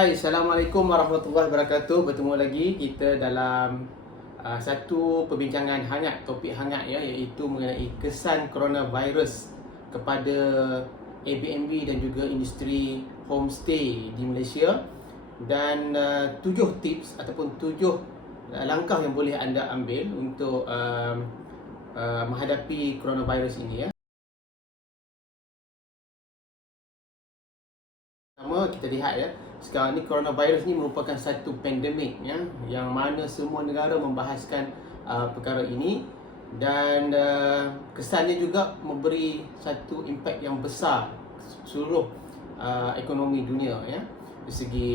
Hai, Assalamualaikum warahmatullahi wabarakatuh. Bertemu lagi kita dalam satu perbincangan hangat, topik hangat ya, iaitu mengenai kesan coronavirus kepada Airbnb dan juga industri homestay di Malaysia, dan 7 tips ataupun 7 langkah yang boleh anda ambil untuk menghadapi coronavirus ini ya. Pertama, kita lihat ya, sekarang ni coronavirus ni merupakan satu pandemik ya, yang mana semua negara membahaskan perkara ini, dan kesannya juga memberi satu impak yang besar seluruh ekonomi dunia ya, dari segi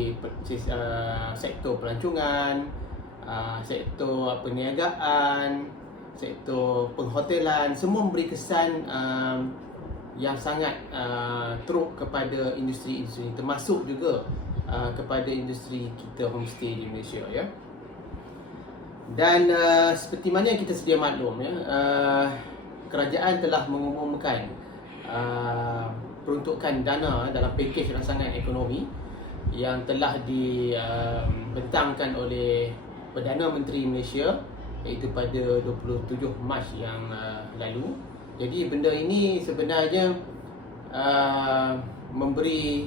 sektor pelancongan, sektor perniagaan, sektor penghotelan, semua memberi kesan yang sangat teruk kepada industri-industri, termasuk juga kepada industri kita homestay di Malaysia ya. Dan seperti mana yang kita sedia maklum ya, kerajaan telah mengumumkan peruntukan dana dalam pakej rancangan ekonomi yang telah dibentangkan oleh Perdana Menteri Malaysia, iaitu pada 27 Mac yang lalu. Jadi benda ini sebenarnya memberi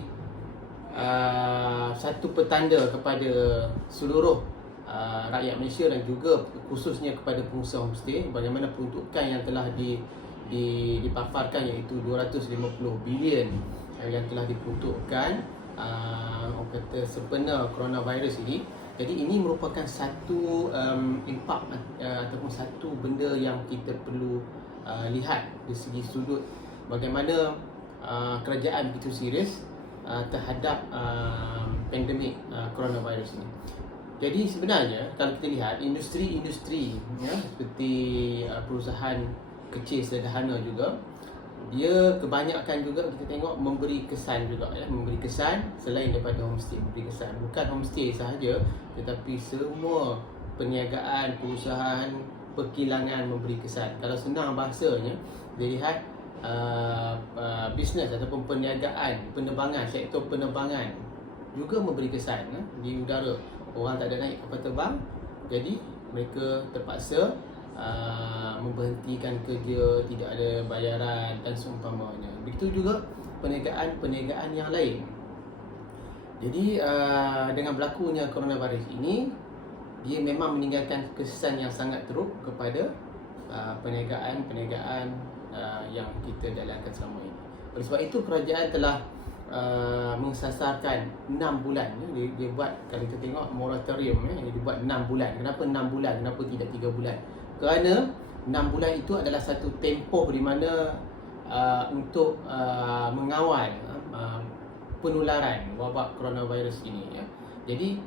satu petanda kepada seluruh rakyat Malaysia dan juga khususnya kepada pengusaha homestay, bagaimana peruntukan yang telah dipaparkan, iaitu 250 bilion yang telah diperuntukkan orang kata sebenar coronavirus ini. Jadi ini merupakan satu impak ataupun satu benda yang kita perlu lihat dari segi sudut bagaimana kerajaan begitu serius terhadap pandemik coronavirus ini. Jadi sebenarnya kalau kita lihat industri-industri ya, seperti perusahaan kecil sederhana juga, dia kebanyakan juga kita tengok memberi kesan juga ya, memberi kesan selain daripada homestay, memberi kesan bukan homestay sahaja, tetapi semua perniagaan, perusahaan perkilangan memberi kesan. Kalau senang bahasanya, dia lihat bisnes ataupun perniagaan, penerbangan, sektor penerbangan juga memberi kesan di udara. Orang tak ada naik kapal terbang, jadi mereka terpaksa memberhentikan kerja, tidak ada bayaran dan seumpamanya. Begitu juga perniagaan-perniagaan yang lain. Jadi dengan berlakunya coronavirus ini, dia memang meninggalkan kesan yang sangat teruk kepada perniagaan-perniagaan yang kita jalankan selama ini. Oleh sebab itu kerajaan telah mensasarkan 6 bulan ya. Dia buat, kalau kita tengok moratorium ya, dia buat 6 bulan. Kenapa 6 bulan? Kenapa tidak 3 bulan? Kerana 6 bulan itu adalah satu tempoh di mana untuk mengawal penularan wabak coronavirus ini ya. Jadi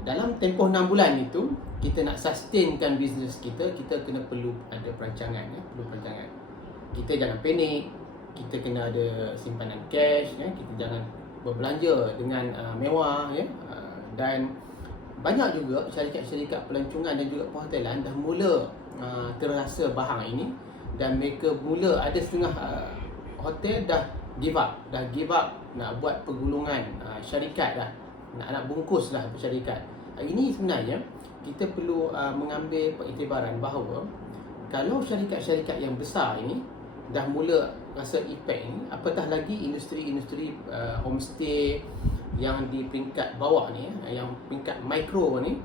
dalam tempoh 6 bulan itu, kita nak sustainkan bisnes kita, kita kena perlu ada perancangan ya, perlu perancangan. Kita jangan panik, kita kena ada simpanan cash ya, kita jangan berbelanja dengan mewah ya. Dan banyak juga syarikat-syarikat pelancongan dan juga perhotelan dah mula terasa bahang ini, dan mereka mula ada setengah hotel dah give up nak buat pergulungan syarikat dah, nak bungkus lah syarikat. Ini sebenarnya kita perlu mengambil periktibaran bahawa kalau syarikat-syarikat yang besar ini dah mula rasa efek ini, apatah lagi industri-industri homestay yang di peringkat bawah ni, yang peringkat mikro ni,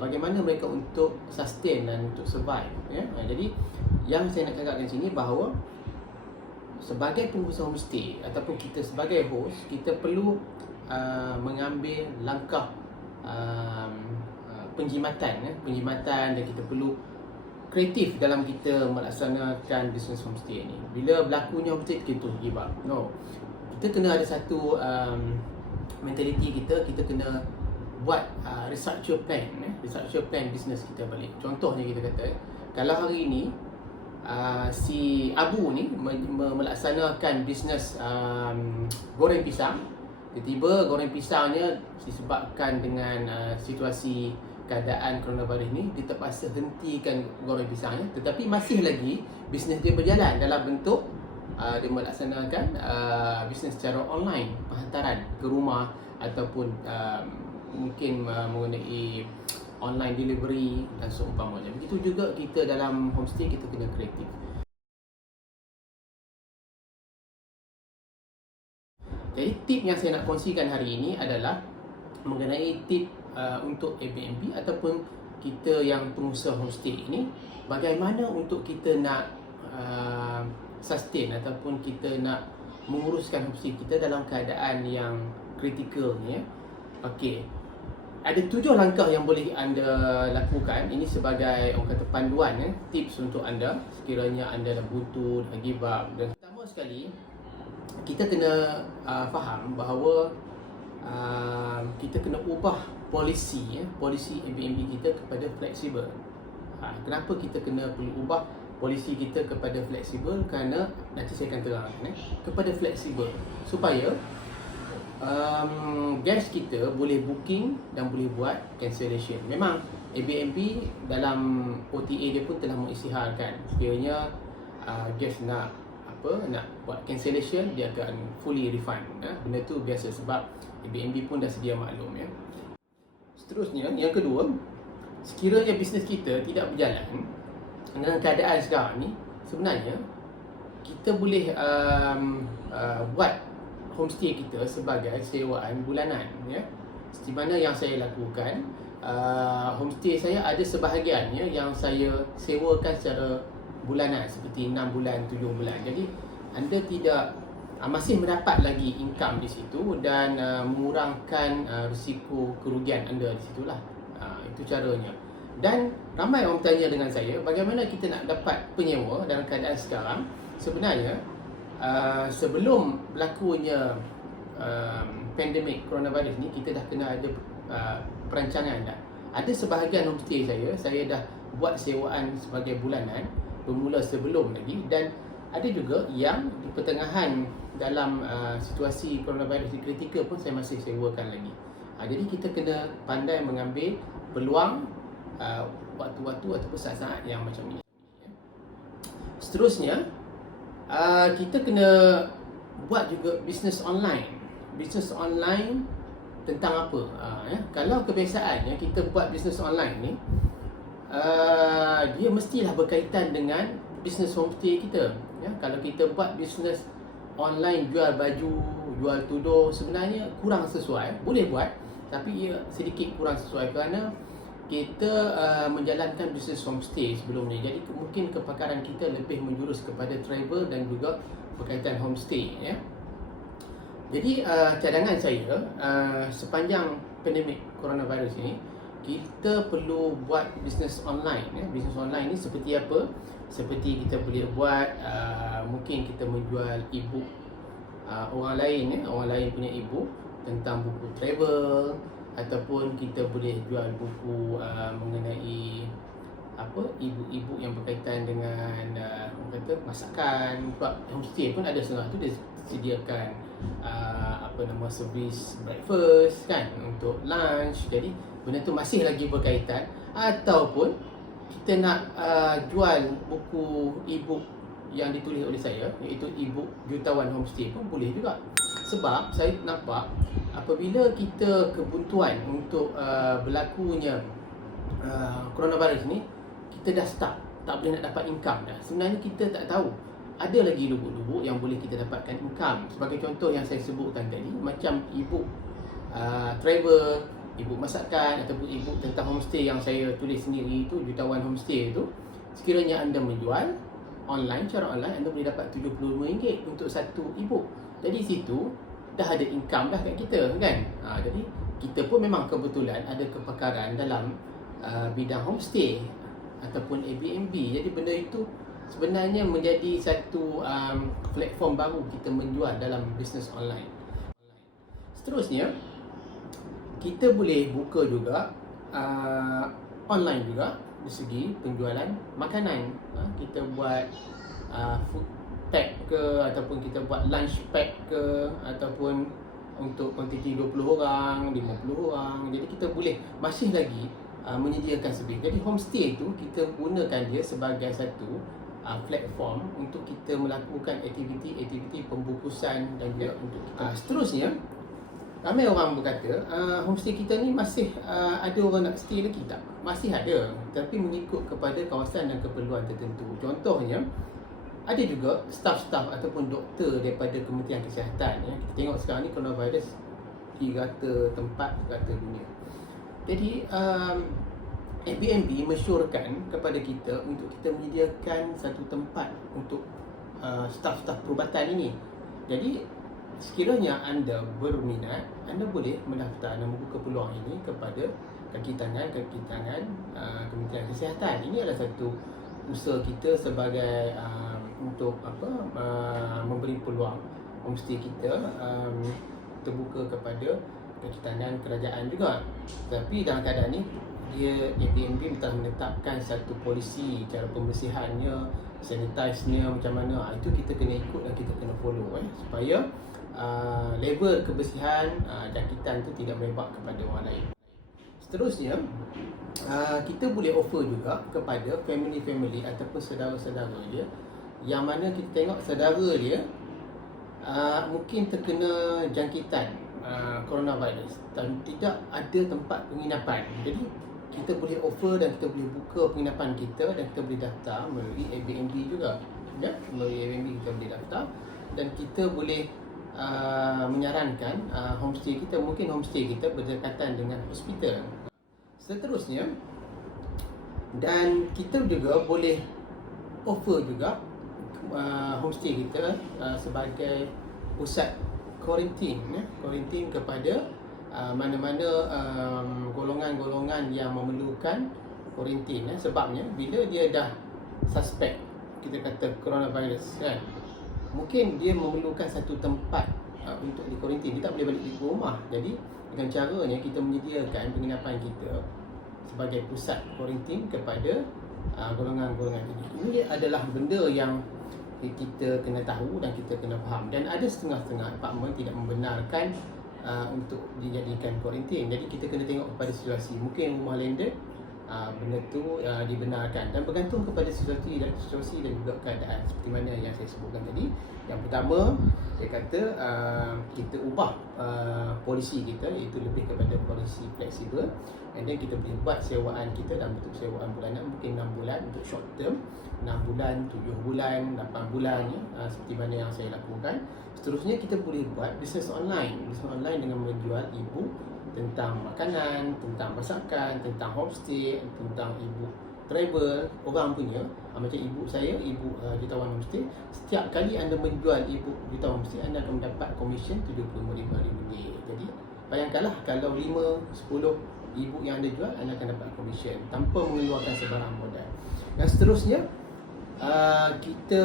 bagaimana mereka untuk sustain dan untuk survive ya. Jadi yang saya nak cakapkan sini bahawa sebagai pengusaha homestay ataupun kita sebagai host, kita perlu mengambil langkah penjimatan dan kita perlu kreatif dalam kita melaksanakan bisnes homestay ni. Bila berlakunya homestay, kita terus give up. No. Kita kena ada satu mentaliti kita kena buat restructure plan bisnes kita balik. Contohnya kita kata, kalau hari ini si Abu ni melaksanakan bisnes goreng pisang, tiba-tiba goreng pisangnya disebabkan dengan situasi keadaan coronavirus ni, dia terpaksa hentikan goreng pisangnya, tetapi masih lagi bisnes dia berjalan dalam bentuk dia melaksanakan bisnes secara online, penghantaran ke rumah ataupun mungkin mengenai online delivery dan seumpamanya. Begitu juga kita dalam homestay, kita kena kreatif. Jadi tip yang saya nak kongsikan hari ini adalah mengenai tip untuk Airbnb ataupun kita yang pengusaha homestay ini, bagaimana untuk kita nak sustain ataupun kita nak menguruskan homestay kita dalam keadaan yang kritikal ni ya. Okey. Ada 7 langkah yang boleh anda lakukan. Ini sebagai orang kata panduan ya, tips untuk anda sekiranya anda dah butuh, dah give up. Dan pertama sekali, kita kena faham bahawa kita kena ubah polisi Airbnb kita kepada fleksibel. Kenapa kita kena perlu ubah polisi kita kepada fleksibel? Kerana nanti saya akan terangkan kepada fleksibel supaya guest kita boleh booking dan boleh buat cancellation. Memang Airbnb dalam OTA dia pun telah mengisytiharkan sekiranya guest nak buat cancellation, dia akan fully refund. Benda tu biasa sebab Airbnb pun dah sedia maklum ya. Seterusnya, yang kedua, sekiranya bisnes kita tidak berjalan dengan keadaan sekarang ni, sebenarnya kita boleh buat homestay kita sebagai sewaan bulanan ya. Di mana yang saya lakukan, homestay saya ada sebahagiannya yang saya sewakan secara bulanan seperti 6 bulan, 7 bulan. Jadi anda tidak masih mendapat lagi income di situ dan mengurangkan risiko kerugian anda di situlah. Itu caranya. Dan ramai orang bertanya dengan saya, bagaimana kita nak dapat penyewa dalam keadaan sekarang? Sebenarnya sebelum berlakunya pandemik coronavirus ni, kita dah kena ada perancangan dah. Ada sebahagian homestay saya dah buat sewaan sebagai bulanan bermula sebelum lagi, dan ada juga yang di pertengahan dalam situasi coronavirus di kritikal pun saya masih sewakan lagi. Jadi kita kena pandai mengambil peluang waktu-waktu ataupun saat-saat yang macam ini. Seterusnya, kita kena buat juga bisnes online. Bisnes online tentang apa? Kalau kebiasaannya kita buat bisnes online ni, dia mestilah berkaitan dengan bisnes homestay kita ya. Kalau kita buat bisnes online jual baju, jual tudung, sebenarnya kurang sesuai. Boleh buat, tapi ia sedikit kurang sesuai kerana kita menjalankan bisnes homestay sebelum ni. Jadi mungkin kepakaran kita lebih menjurus kepada travel dan juga berkaitan homestay ya. Jadi cadangan saya sepanjang pandemik coronavirus ini, kita perlu buat bisnes online ya. Bisnes online ni seperti apa? Seperti kita boleh buat mungkin kita menjual e-book orang lain ya, orang lain punya e-book tentang buku travel, ataupun kita boleh jual buku mengenai e-book yang berkaitan dengan orang kata masakan. Sebab homestay pun ada setengah tu dia sediakan servis breakfast kan, untuk lunch. Jadi benda tu masih lagi berkaitan. Ataupun kita nak jual buku e-book yang ditulis oleh saya, iaitu e-book Jutawan Homestay pun boleh juga. Sebab saya nampak apabila kita kebuntuan untuk berlakunya coronavirus ni, kita dah stuck, tak boleh nak dapat income dah. Sebenarnya kita tak tahu ada lagi lubuk-lubuk yang boleh kita dapatkan income. Sebagai contoh yang saya sebutkan tadi, macam e-book travel, e-book masakan, ataupun e-book tentang homestay yang saya tulis sendiri itu, Jutawan Homestay itu, sekiranya anda menjual online, cara online, anda boleh dapat RM75 untuk satu e-book. Jadi situ dah ada income dah kat kita kan. Jadi kita pun memang kebetulan ada kepakaran dalam bidang homestay ataupun Airbnb. Jadi benda itu sebenarnya menjadi satu platform baru kita menjual dalam bisnes online. Seterusnya, kita boleh buka juga online juga dari segi penjualan makanan. Kita buat food pack ke, ataupun kita buat lunch pack ke, ataupun untuk kuantiti 20 orang, 50 orang. Jadi kita boleh masih lagi menyediakan servis. Jadi homestay itu kita gunakan dia sebagai satu platform untuk kita melakukan aktiviti-aktiviti pembungkusan dan juga untuk kita. Seterusnya, Ramai orang berkata homestay kita ni masih ada orang nak stay lagi tak? Masih ada, tapi mengikut kepada kawasan dan keperluan tertentu. Contohnya, ada juga staf-staf ataupun doktor daripada Kementerian Kesihatan. Kita tengok sekarang ni coronavirus di rata tempat, rata dunia. Jadi Airbnb mensyorkan kepada kita untuk kita menyediakan satu tempat untuk staf-staf perubatan ini. Jadi sekiranya anda berminat, anda boleh mendaftar dan membuka peluang ini kepada kaki tangan Kementerian Kesihatan. Ini adalah satu usaha kita sebagai untuk memberi peluang homestay kita terbuka kepada kaki tangan kerajaan juga. Tapi dalam keadaan ni, Airbnb telah menetapkan satu polisi cara pembersihannya, sanitize-nya macam mana. Itu kita kena ikut dan kita kena follow supaya level kebersihan jangkitan tu tidak merebak kepada orang lain. Seterusnya, kita boleh offer juga kepada family-family ataupun saudara-saudara dia yang mana kita tengok saudara dia mungkin terkena jangkitan coronavirus dan tidak ada tempat penginapan. Jadi kita boleh offer dan kita boleh buka penginapan kita dan kita boleh daftar melalui Airbnb juga. Melalui Airbnb kita boleh daftar dan kita boleh menyarankan homestay kita, mungkin homestay kita berdekatan dengan hospital. Seterusnya, dan kita juga boleh offer juga homestay kita sebagai pusat kuarantin kepada mana-mana golongan-golongan yang memerlukan kuarantin. Sebabnya bila dia dah suspek, kita kata coronavirus kan, mungkin dia memerlukan satu tempat untuk di kuarantin. Dia tak boleh balik di rumah. Jadi dengan caranya kita menyediakan penginapan kita sebagai pusat kuarantin kepada golongan-golongan ini. Ini adalah benda yang kita kena tahu dan kita kena faham. Dan ada setengah-setengah apartmen tidak membenarkan untuk dijadikan kuarantin. Jadi kita kena tengok kepada situasi. Mungkin rumah landed benda tu dibenarkan dan bergantung kepada situasi dan juga keadaan seperti mana yang saya sebutkan tadi. Yang pertama, saya kata kita ubah polisi kita, iaitu lebih kepada polisi fleksibel, and then kita boleh buat sewaan kita dalam bentuk sewaan bulanan, mungkin 6 bulan untuk short term, 6 bulan, 7 bulan, 8 bulan seperti mana yang saya lakukan. Seterusnya kita boleh buat bisnes online dengan menjual e-book tentang makanan, tentang masakan, tentang homestay, tentang e-book travel orang punya. Macam e-book saya, e-book Jutawan Homestay, setiap kali anda menjual e-book Jutawan Homestay, anda akan mendapat komisen RM75. Jadi bayangkanlah kalau 5-10 e-book yang anda jual, anda akan dapat komisen tanpa mengeluarkan sebarang modal. Dan seterusnya, kita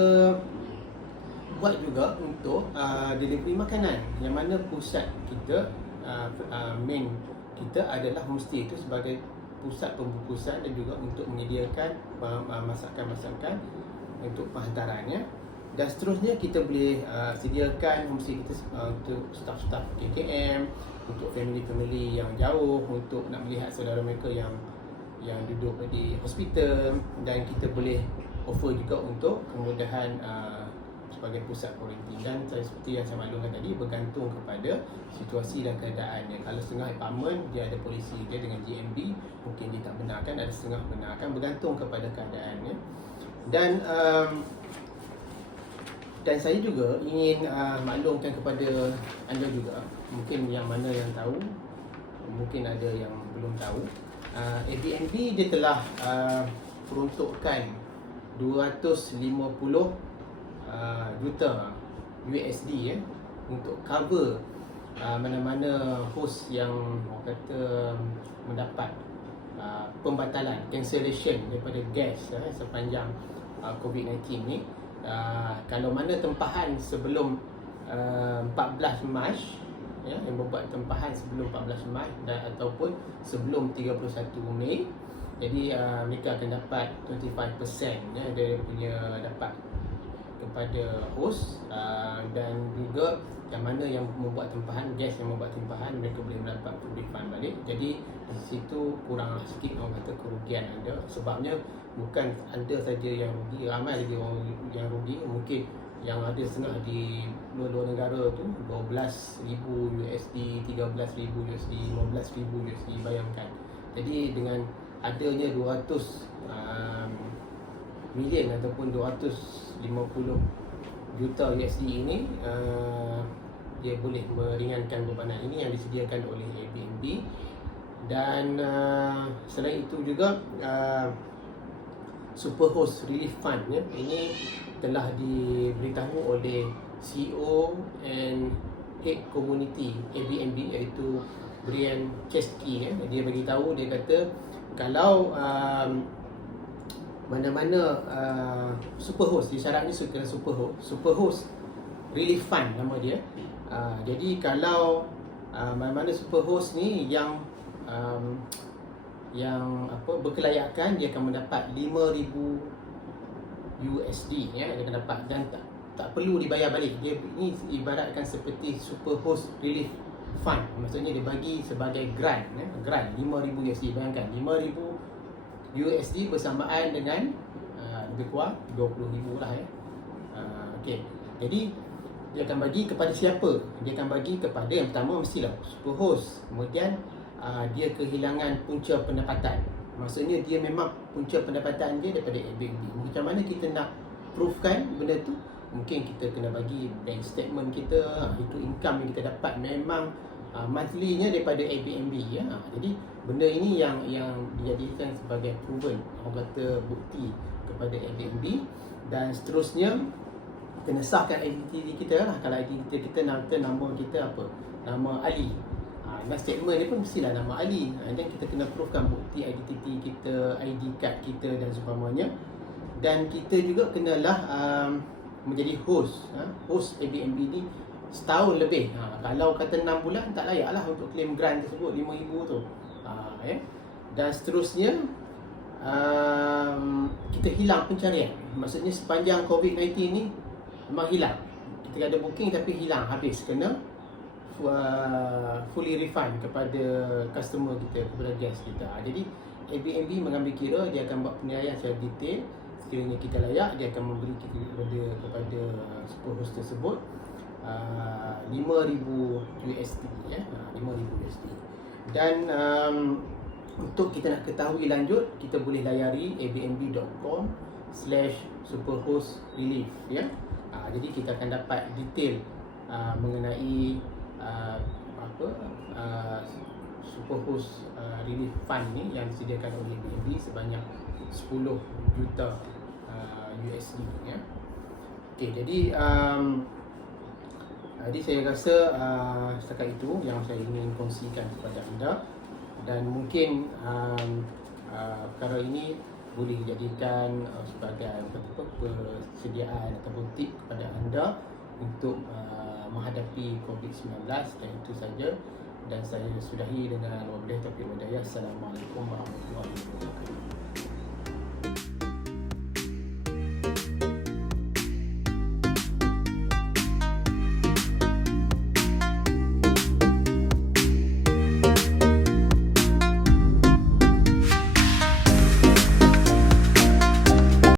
buat juga untuk delivery makanan, yang mana pusat kita main kita adalah homestay itu sebagai pusat pembungkusan dan juga untuk menyediakan masakan-masakan untuk penghantarannya. Dan seterusnya kita boleh sediakan homestay kita untuk staff-staff KKM, untuk family-family yang jauh, untuk nak melihat saudara mereka yang duduk di hospital, dan kita boleh offer juga untuk kemudahan sebagai pusat kuarantin. Dan seperti yang saya maklumkan tadi, bergantung kepada situasi dan keadaannya. Kalau setengah apartmen dia ada polisi dia dengan GMB, mungkin dia tak benarkan, ada setengah benarkan, bergantung kepada keadaannya. Dan saya juga ingin maklumkan kepada anda juga, mungkin yang mana yang tahu, mungkin ada yang belum tahu, Airbnb dia telah peruntukkan 250 juta USD untuk cover mana-mana host yang kata mendapat pembatalan, cancellation daripada guest sepanjang COVID-19 ni. Kalau mana tempahan sebelum 14 Mac, yang membuat tempahan sebelum 14 Mac dan ataupun sebelum 31 Mei, jadi mereka akan dapat 25% dari punya dapat kepada host, dan juga yang mana yang membuat tempahan, guest yang membuat tempahan, mereka boleh mendapat refund balik. Jadi di situ kurang sikit orang kata kerugian anda, sebabnya bukan anda saja yang rugi, ramai lagi orang yang rugi. Mungkin yang ada setengah di luar negara tu 12,000 USD, 13,000 USD, 15,000 USD, bayangkan. Jadi dengan adanya 200 million ataupun 250 juta USD ini, dia boleh meringankan bebanan. Ini yang disediakan oleh Airbnb. Dan selain itu juga Superhost Relief Fund ya, ini telah diberitahu oleh CEO and Head Community Airbnb, iaitu Brian Chesky ya. Dia beritahu, dia kata kalau mana-mana Superhost, disyaratnya kena Superhost Relief Fund nama dia. Jadi kalau mana-mana Superhost ni yang berkelayakan, dia akan mendapat 5,000 USD ya, dia akan dapat, dan tak perlu dibayar balik. Dia ini ibaratkan seperti Superhost Relief Fund, maksudnya dia bagi sebagai grant ya, grant 5,000 USD. Bayangkan 5,000 USD bersamaan dengan lebih kurang 20,000 lah ya. Okey. Jadi dia akan bagi kepada siapa? Dia akan bagi kepada, yang pertama mestilah Superhost. Kemudian dia kehilangan punca pendapatan. Maksudnya dia memang punca pendapatan dia daripada Airbnb. Macam mana kita nak proofkan benda tu? Mungkin kita kena bagi bank statement kita, itu income yang kita dapat memang monthly-nya daripada Airbnb ya. Jadi benda ini yang dijadikan sebagai proven, orang kata bukti kepada Airbnb. Dan seterusnya kena sahkan identiti kita lah. Kalau identiti kita, nama kita apa? Nama Ali. Dan statement ni pun mestilah nama Ali. Dan kita kena proofkan bukti identiti kita, ID card kita dan seumpamanya. Dan kita juga kenalah menjadi host Airbnb ni setahun lebih. Kalau kata 6 bulan tak layak lah untuk claim grant tersebut 5,000 tu. Dan seterusnya kita hilang pencarian. Maksudnya sepanjang COVID-19 ni memang hilang. Kita ada booking tapi hilang, habis, kena fully refund kepada customer kita, kepada guest kita. Jadi Airbnb mengambil kira, dia akan buat penilaian secara detail. Sekiranya kita layak, dia akan memberi kita kepada Superhost tersebut 5,000 USD ya, 5,000 USD. Dan untuk kita nak ketahui lanjut, kita boleh layari airbnb.com/superhostrelief ya. Jadi kita akan dapat detail mengenai Superhost Relief Fund ni yang disediakan oleh Airbnb sebanyak 10 juta USD ya. Okey, jadi saya rasa setakat itu yang saya ingin kongsikan kepada anda. Dan mungkin perkara ini boleh dijadikan sebagai persediaan ataupun tip kepada anda untuk menghadapi COVID-19. Dan itu saja, dan saya sudahi dengan wabillahi taufiq wal hidayah. Assalamualaikum warahmatullahi wabarakatuh.